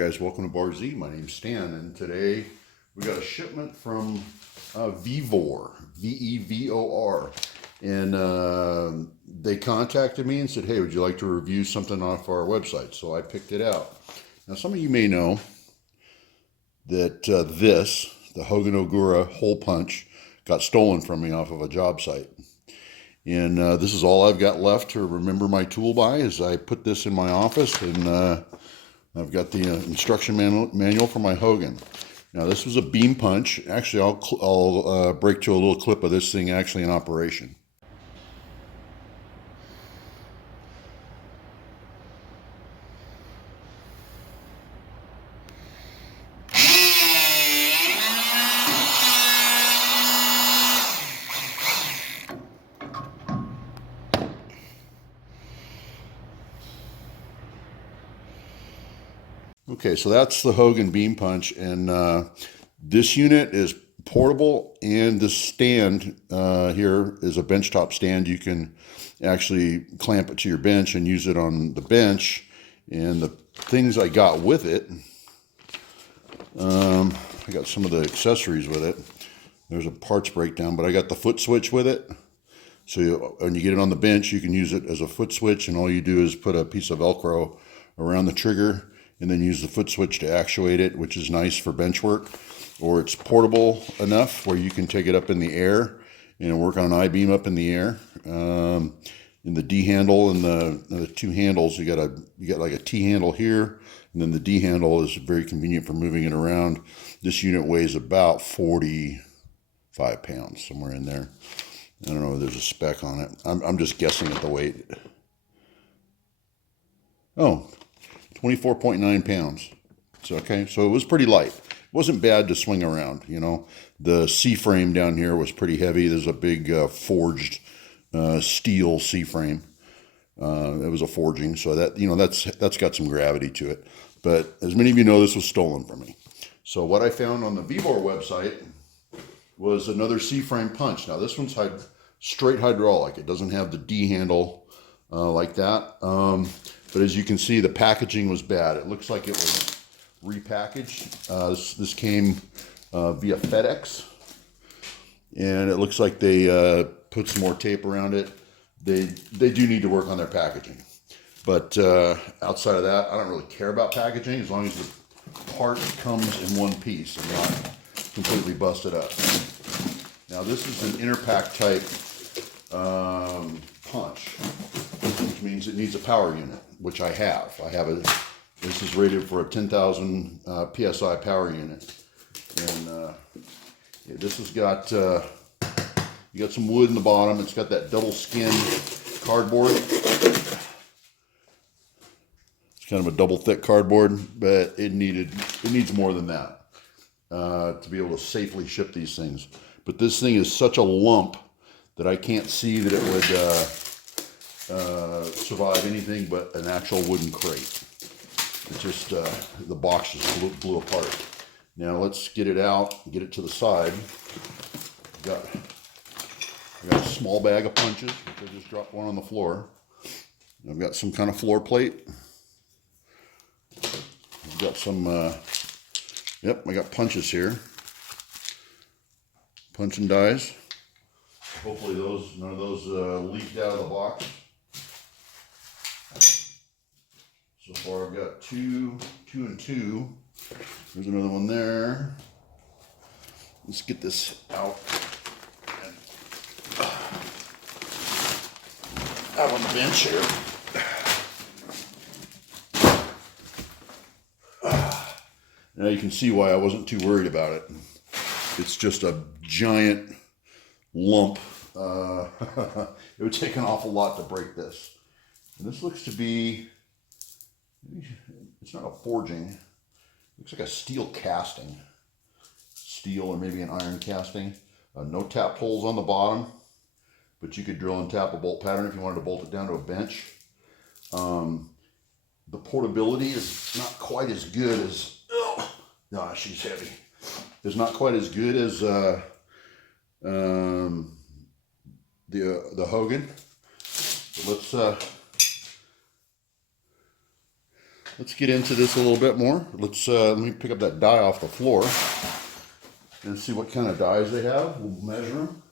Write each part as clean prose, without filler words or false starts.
guys, welcome to Bar Z. My name's Stan, and today we got a shipment from Vevor, V-E-V-O-R, and they contacted me and said, hey, would you like to review something off our website? So I picked it out. Now, some of you may know that the Hogan Ogura hole punch got stolen from me off of a job site. And this is all I've got left to remember my tool by. Is I put this in my office, and I've got the instruction manual for my Hogan. Now this was a beam punch. Actually, I'll break to a little clip of this thing actually in operation. Okay, so that's the Hogan beam punch, and this unit is portable, and this stand here is a benchtop stand. You can actually clamp it to your bench and use it on the bench. And the things I got with it, I got some of the accessories with it. There's a parts breakdown, but I got the foot switch with it. So when you get it on the bench, you can use it as a foot switch, and all you do is put a piece of Velcro around the trigger and then use the foot switch to actuate it, which is nice for bench work. Or it's portable enough where you can take it up in the air and work on an I-beam up in the air. In the D handle and the two handles, you got like a T handle here, and then the D handle is very convenient for moving it around. This unit weighs about 45 pounds, somewhere in there. I don't know if there's a spec on it. I'm just guessing at the weight. Oh, 24.9 pounds. So, okay, so it was pretty light. It wasn't bad to swing around, you know. The C-frame down here was pretty heavy. There's a big forged steel C-frame. It was a forging, so that, you know, that's got some gravity to it. But as many of you know, this was stolen from me. So what I found on the Vevor website was another C-frame punch. Now this one's straight hydraulic. It doesn't have the D handle like that. But as you can see, the packaging was bad. It looks like it was repackaged. This came via FedEx, and it looks like they put some more tape around it. They do need to work on their packaging. But outside of that, I don't really care about packaging as long as the part comes in one piece and not completely busted up. Now this is an interpack type punch, which means it needs a power unit, which I have. This is rated for a 10,000 PSI power unit. And this has got, you got some wood in the bottom. It's got that double skin cardboard. It's kind of a double thick cardboard, but it needs more than that to be able to safely ship these things. But this thing is such a lump that I can't see that it would survive anything but an actual wooden crate. It just, the box just blew apart. Now let's get it out, get it to the side. I got a small bag of punches, which I just dropped one on the floor. I've got some kind of floor plate. I've got some, yep, I got punches here. Punch and dies. Hopefully none of those leaked out of the box. So far I've got two and two. There's another one there. Let's get this out. Out on the bench here. Now you can see why I wasn't too worried about it. It's just a giant lump. It would take an awful lot to break this. And this looks to be, it's not a forging. It looks like a steel casting. Steel or maybe an iron casting. No tapped holes on the bottom, but you could drill and tap a bolt pattern if you wanted to bolt it down to a bench. The portability is not quite as good as, no, she's heavy. It's not quite as good as the Hogan. So let's get into this a little bit more. Let me pick up that die off the floor and see what kind of dies they have. We'll measure them.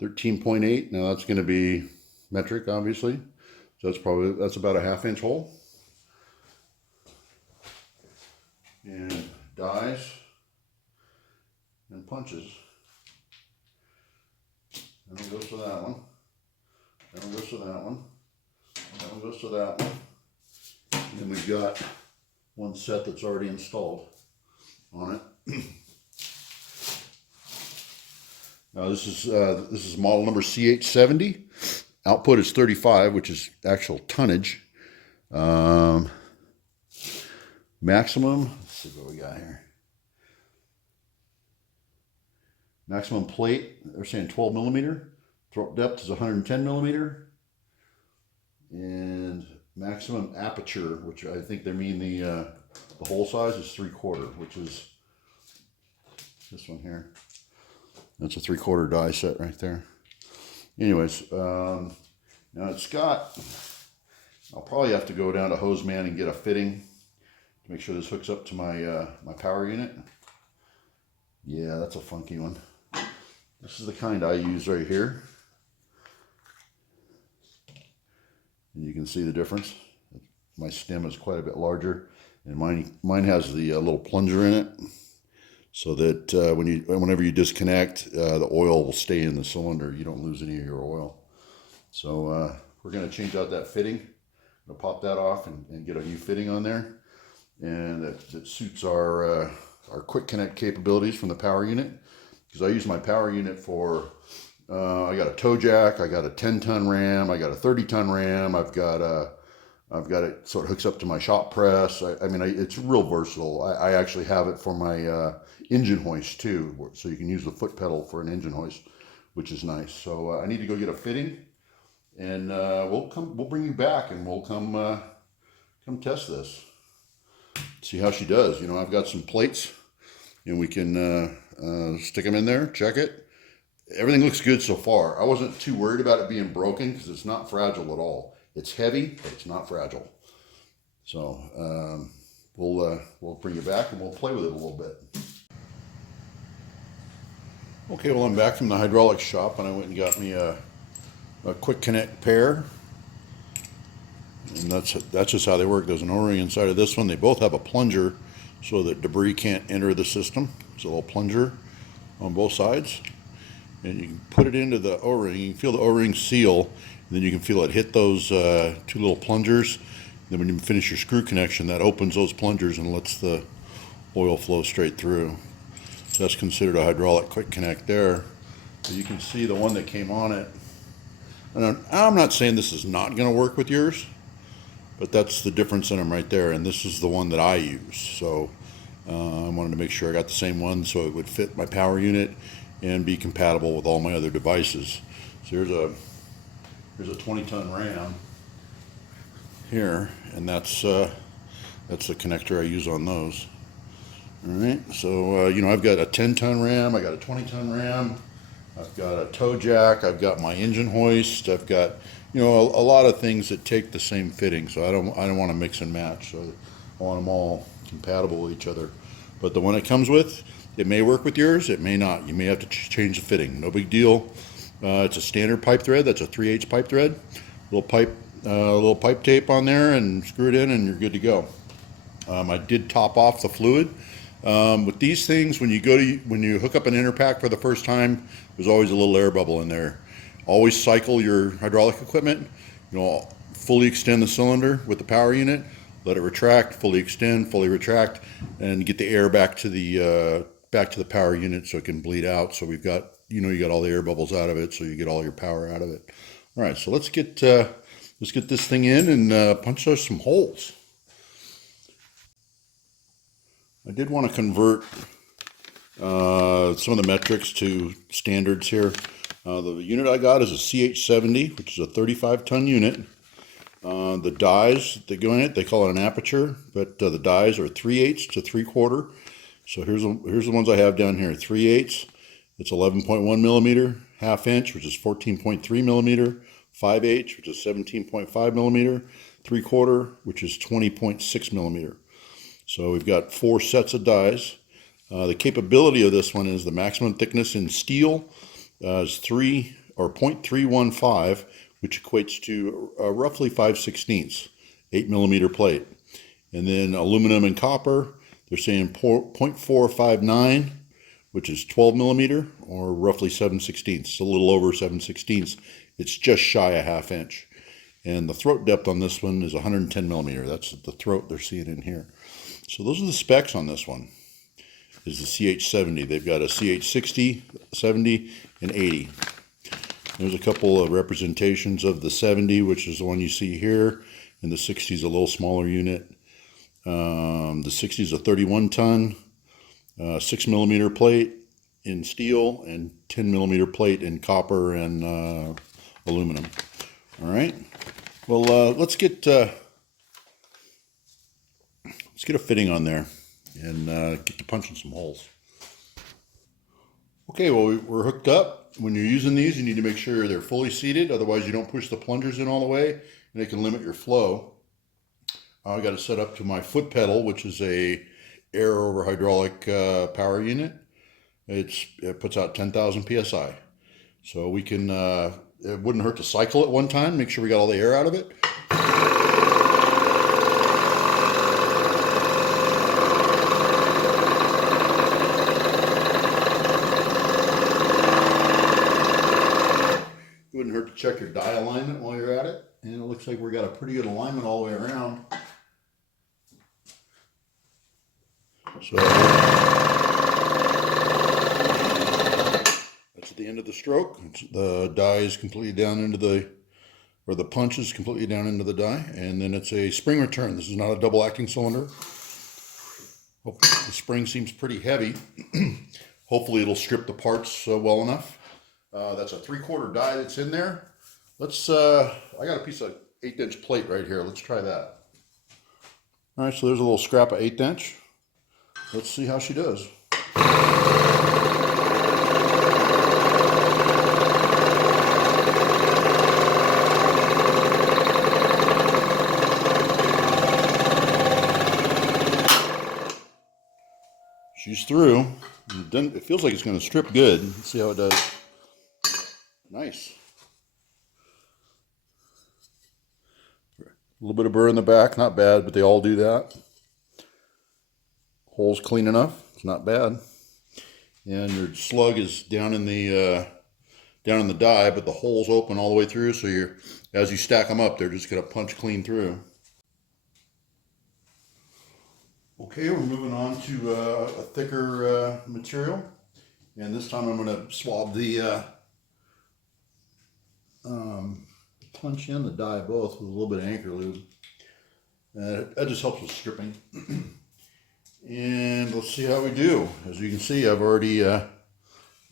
.8. Now that's going to be metric, obviously. So that's about a 1/2 inch hole. And dies and punches. That one goes to that one. That one goes to that one. That one goes to that one. And then we've got one set that's already installed on it. Now this is model number CH70. Output is 35, which is actual tonnage. Maximum, let's see what we got here. Maximum plate, they're saying 12 millimeter. Throat depth is 110 millimeter. And maximum aperture, which I think they mean the hole size, is 3/4, which is this one here. That's a 3/4 die set right there. Anyways, now it's got, I'll probably have to go down to Hose Man and get a fitting to make sure this hooks up to my my power unit. Yeah, that's a funky one. This is the kind I use right here. And you can see the difference. My stem is quite a bit larger, and mine has the little plunger in it, so that whenever you disconnect, the oil will stay in the cylinder. You don't lose any of your oil. So we're going to change out that fitting. I'm going to pop that off and get a new fitting on there, and that suits our quick connect capabilities from the power unit. Because I use my power unit for, I got a toe jack, I got a 10-ton ram, I got a 30-ton ram, I've got it so it hooks up to my shop press. I mean, it's real versatile. I actually have it for my engine hoist too, so you can use the foot pedal for an engine hoist, which is nice. So I need to go get a fitting, and we'll bring you back, and we'll come test this, see how she does. You know, I've got some plates, and we can stick them in there, check it. Everything looks good so far. I wasn't too worried about it being broken because it's not fragile at all. It's heavy, but it's not fragile. So we'll bring it back and we'll play with it a little bit. Okay, well, I'm back from the hydraulics shop, and I went and got me a quick connect pair. And that's just how they work. There's an O-ring inside of this one. They both have a plunger so that debris can't enter the system. There's a little plunger on both sides. And you can put it into the O-ring. You can feel the O-ring seal, and then you can feel it hit those two little plungers. Then when you finish your screw connection, that opens those plungers and lets the oil flow straight through. So that's considered a hydraulic quick connect there. But you can see the one that came on it. And I'm not saying this is not going to work with yours, but that's the difference in them right there. And this is the one that I use. So I wanted to make sure I got the same one so it would fit my power unit and be compatible with all my other devices. So here's a 20-ton ram here, and that's the connector I use on those. All right, so you know, I've got a 10-ton ram, I got a 20-ton ram, I've got a toe jack, I've got my engine hoist, I've got, you know, a lot of things that take the same fitting. So I don't want to mix and match. So I want them all compatible with each other. But the one it comes with, it may work with yours, it may not. You may have to change the fitting. No big deal. It's a standard pipe thread. That's a 3/8 pipe thread. Little pipe tape on there, and screw it in, and you're good to go. I did top off the fluid. With these things, when you hook up an inner pack for the first time, there's always a little air bubble in there. Always cycle your hydraulic equipment. You know, fully extend the cylinder with the power unit. Let it retract, fully extend, fully retract, and get the air back to the power unit so it can bleed out. So we've got, you know, you got all the air bubbles out of it, so you get all your power out of it. All right, so let's get this thing in and punch those some holes. I did want to convert some of the metrics to standards here. The unit I got is a CH70, which is a 35-ton unit. The dies that go in it, they call it an aperture, but the dies are 3/8 to 3/4. So here's the ones I have down here. 3/8, it's 11.1 millimeter. 1/2 inch, which is 14.3 millimeter. 5/8, which is 17.5 millimeter, 3/4, which is 20.6 millimeter. So we've got 4 sets of dies. The capability of this one is the maximum thickness in steel is 0.315, which equates to roughly 5/16, 8 millimeter plate. And then aluminum and copper, they're saying 0.459, which is 12 millimeter, or roughly 7/16, a little over 7/16. It's just shy a 1/2 inch. And the throat depth on this one is 110 millimeter. That's the throat they're seeing in here. So those are the specs on this one. Is the CH70. They've got a CH60, 70, and 80. There's a couple of representations of the 70, which is the one you see here, and the 60 is a little smaller unit. The 60 is a 31 ton, 6 millimeter plate in steel, and 10 millimeter plate in copper and aluminum. All right. Well, let's get a fitting on there and get to punching some holes. Okay, well, we're hooked up. When you're using these, you need to make sure they're fully seated. Otherwise, you don't push the plungers in all the way, and it can limit your flow. I got it set up to my foot pedal, which is a air over hydraulic power unit. It puts out 10,000 psi. So we can, it wouldn't hurt to cycle it one time, make sure we got all the air out of it. It wouldn't hurt to check your die alignment while you're at it. And it looks like we got a pretty good alignment all the way around. So that's at the end of the stroke. The die is completely down into the, or the punch is completely down into the die. And then it's a spring return. This is not a double acting cylinder. The spring seems pretty heavy. Hopefully it'll strip the parts well enough. That's a 3/4 die that's in there. Let's, I got a piece of 1/8 inch plate right here. Let's try that. All right, so there's a little scrap of 1/8 inch. Let's see how she does. She's through. It feels like it's going to strip good. Let's see how it does. Nice. A little bit of burr in the back, not bad, but they all do that. Hole's clean enough, it's not bad. And your slug is down in the die, but the hole's open all the way through, so as you stack them up, they're just gonna punch clean through. Okay, we're moving on to a thicker material, and this time I'm gonna swab the punch and the die both with a little bit of anchor lube. That just helps with stripping. And let's see how we do. As you can see, I've already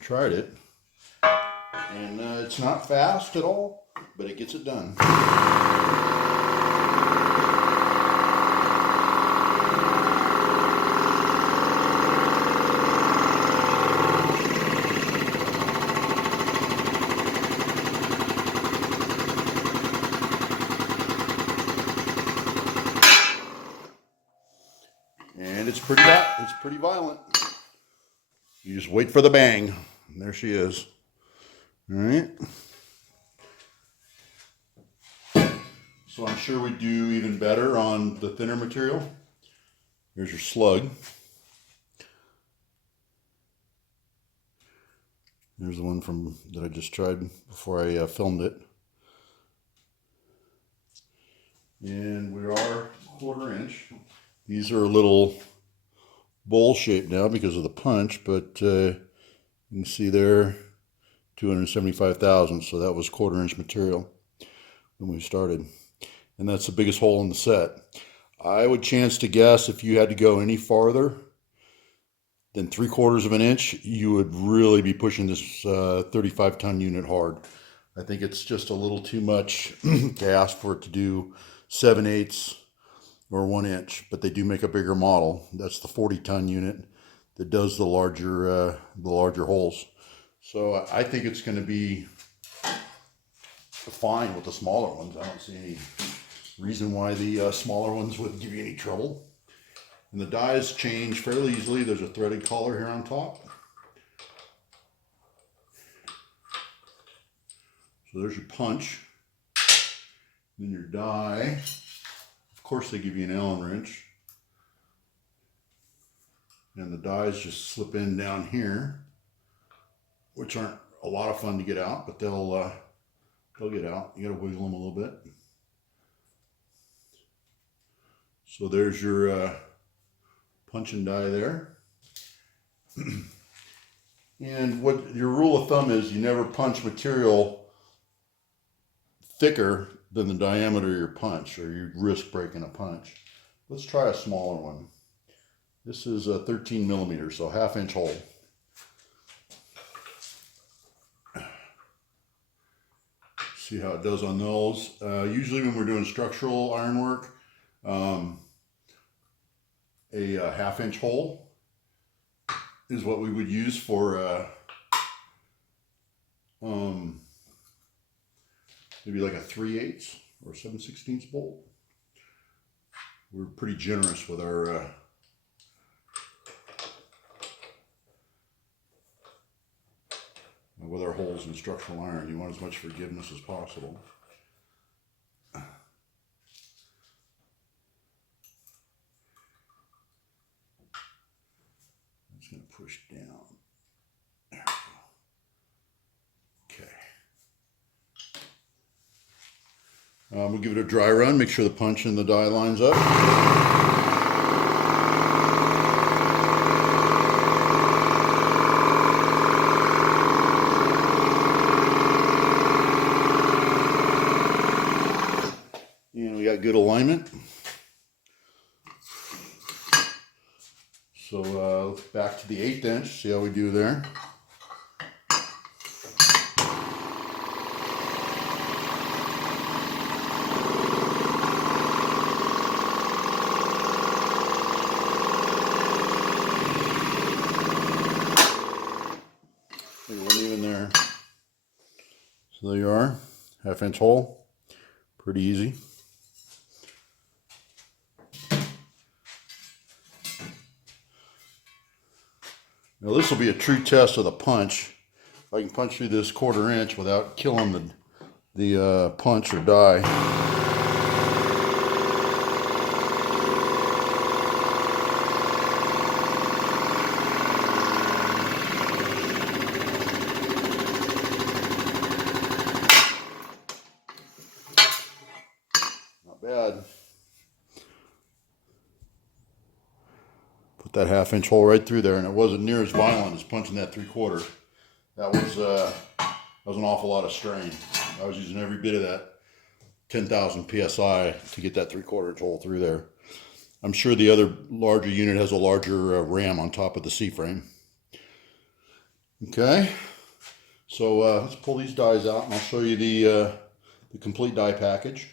tried it. And it's not fast at all, but it gets it done. And it's pretty violent. You just wait for the bang. And there she is. All right. So I'm sure we'd do even better on the thinner material. Here's your slug. There's the one that I just tried before I filmed it. And we are 1/4 inch. These are a little bowl shaped now because of the punch, but you can see there 275 thousandths, so that was 1/4 inch material when we started. And that's the biggest hole in the set. I would chance to guess if you had to go any farther than 3/4 of an inch, you would really be pushing this 35 ton unit hard. I think it's just a little too much to ask for it to do 7/8 or 1 inch, but they do make a bigger model. That's the 40 ton unit that does the larger holes. So I think it's going to be fine with the smaller ones. I don't see any reason why the smaller ones would give you any trouble. And the dies change fairly easily. There's a threaded collar here on top. So there's your punch. Then your die. Of course they give you an Allen wrench. And the dies just slip in down here, which aren't a lot of fun to get out, but they'll get out. You gotta wiggle them a little bit. So there's your punch and die there. And what your rule of thumb is, you never punch material thicker than the diameter of your punch, or you risk breaking a punch. Let's try a smaller one. This is a 13 millimeter, so 1/2 inch hole. See how it does on those. Usually when we're doing structural ironwork, a 1/2 inch hole is what we would use for maybe like a 3/8 or 7/16 bolt. We're pretty generous with our holes in structural iron. You want as much forgiveness as possible. I'm just going to push down. There we go. Okay. We'll give it a dry run. Make sure the punch and the die lines up. Got good alignment. So back to the 1/8 inch, see how we do there. It wasn't even there. So there you are, 1/2 inch hole, pretty easy. Now this will be a true test of the punch. If I can punch through this 1/4 inch without killing the punch or die. Not bad. Put that 1/2 inch hole right through there, and it wasn't near as violent as punching that 3/4. That was an awful lot of strain. I was using every bit of that 10,000 psi to get that 3/4 inch hole through there. I'm sure the other larger unit has a larger ram on top of the C-frame. Okay, so let's pull these dies out, and I'll show you the complete die package.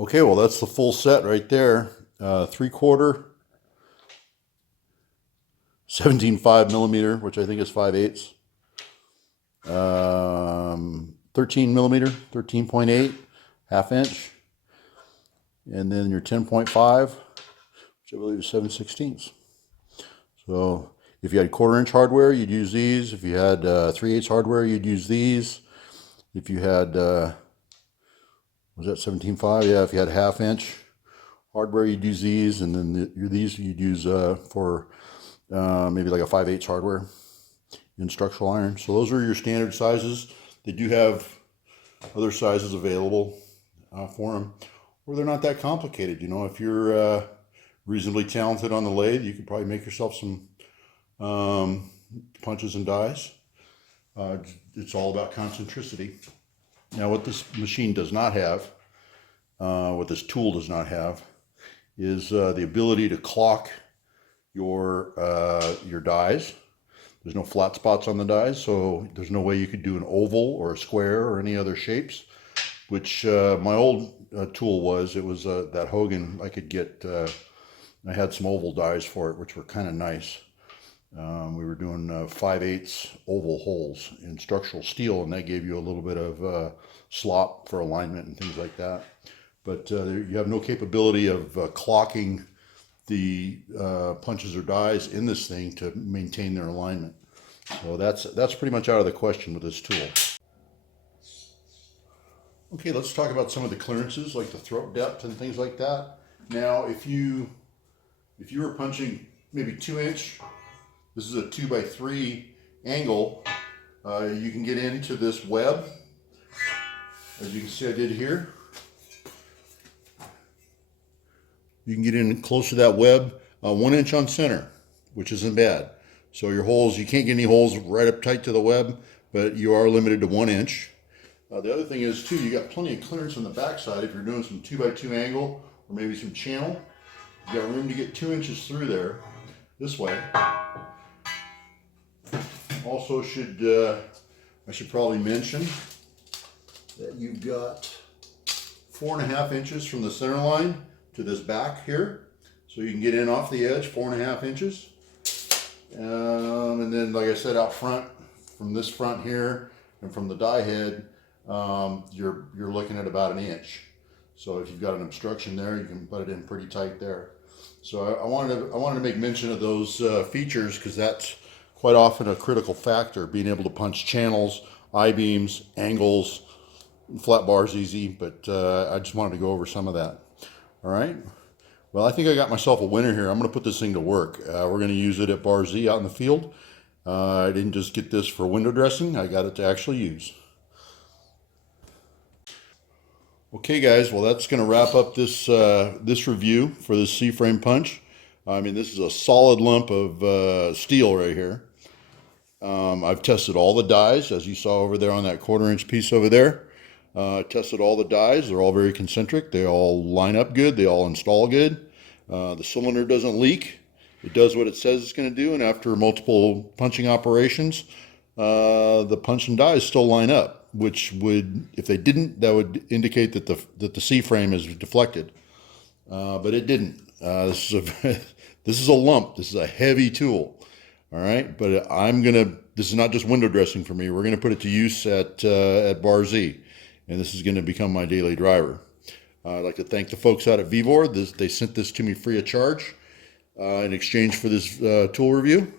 Okay, well that's the full set right there. 3/4, 17.5 millimeter, which I think is 5/8. 13 millimeter, 13.8, 1/2 inch. And then your 10.5, which I believe is 7/16. So if you had 1/4 inch hardware, you'd use these. If you had 3/8 hardware, you'd use these. If you had, was that 17.5? Yeah, if you had 1/2 inch hardware, you'd use these. And then these you'd use for maybe like a 5/8 hardware in structural iron. So those are your standard sizes. They do have other sizes available for them, or they're not that complicated. You know, if you're reasonably talented on the lathe, you could probably make yourself some punches and dies. It's all about concentricity. Now, what this machine does not have, what this tool does not have, is the ability to clock your dies. There's no flat spots on the dies, so there's no way you could do an oval or a square or any other shapes, which my old tool was. It was that Hogan. I could get, I had some oval dies for it, which were kind of nice. We were doing 5/8 oval holes in structural steel, and that gave you a little bit of slop for alignment and things like that. But you have no capability of clocking the punches or dies in this thing to maintain their alignment. So that's pretty much out of the question with this tool. Okay, let's talk about some of the clearances, like the throat depth and things like that. Now, if you were punching maybe 2-inch, this is a 2x3 angle, you can get into this web, as you can see I did here. You can get in close to that web, 1 inch on center, which isn't bad. So your holes, you can't get any holes right up tight to the web, but you are limited to 1 inch. The other thing is too, you got plenty of clearance on the backside if you're doing some 2x2 angle or maybe some channel. You got room to get 2 inches through there this way. Also I should probably mention that you've got 4.5 inches from the center line to this back here. So you can get in off the edge, 4.5 inches. And then, like I said, out front, from this front here and from the die head, you're looking at about 1 inch. So if you've got an obstruction there, you can put it in pretty tight there. So I wanted to make mention of those features, because that's quite often a critical factor, being able to punch channels, I-beams, angles. Flat bar's easy, but I just wanted to go over some of that. All right. Well, I think I got myself a winner here. I'm going to put this thing to work. We're going to use it at Bar Z out in the field. I didn't just get this for window dressing. I got it to actually use. Okay, guys. Well, that's going to wrap up this this review for this C-frame punch. I mean, this is a solid lump of steel right here. I've tested all the dies, as you saw over there on that 1/4 inch piece over there. Tested all the dies. They're all very concentric. They all line up good. They all install good. The cylinder doesn't leak. It does what it says it's going to do, and after multiple punching operations, the punch and dies still line up, which would, if they didn't, that would indicate that the C-frame is deflected. But it didn't. This is a lump. This is a heavy tool. All right, but this is not just window dressing for me. We're gonna put it to use at Bar Z, and this is gonna become my daily driver. I'd like to thank the folks out at Vevor. They sent this to me free of charge in exchange for this tool review,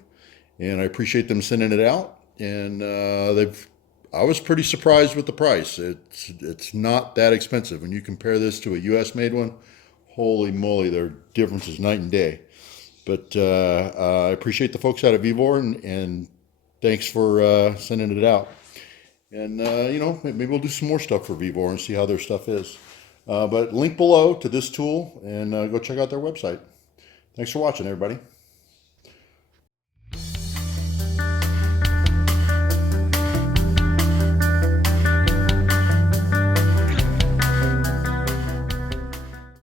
and I appreciate them sending it out. And I was pretty surprised with the price. It's not that expensive when you compare this to a U.S. made one. Holy moly, their difference is night and day. But I appreciate the folks out of Vevor, and thanks for sending it out. And, you know, maybe we'll do some more stuff for Vevor and see how their stuff is. But link below to this tool, and go check out their website. Thanks for watching, everybody.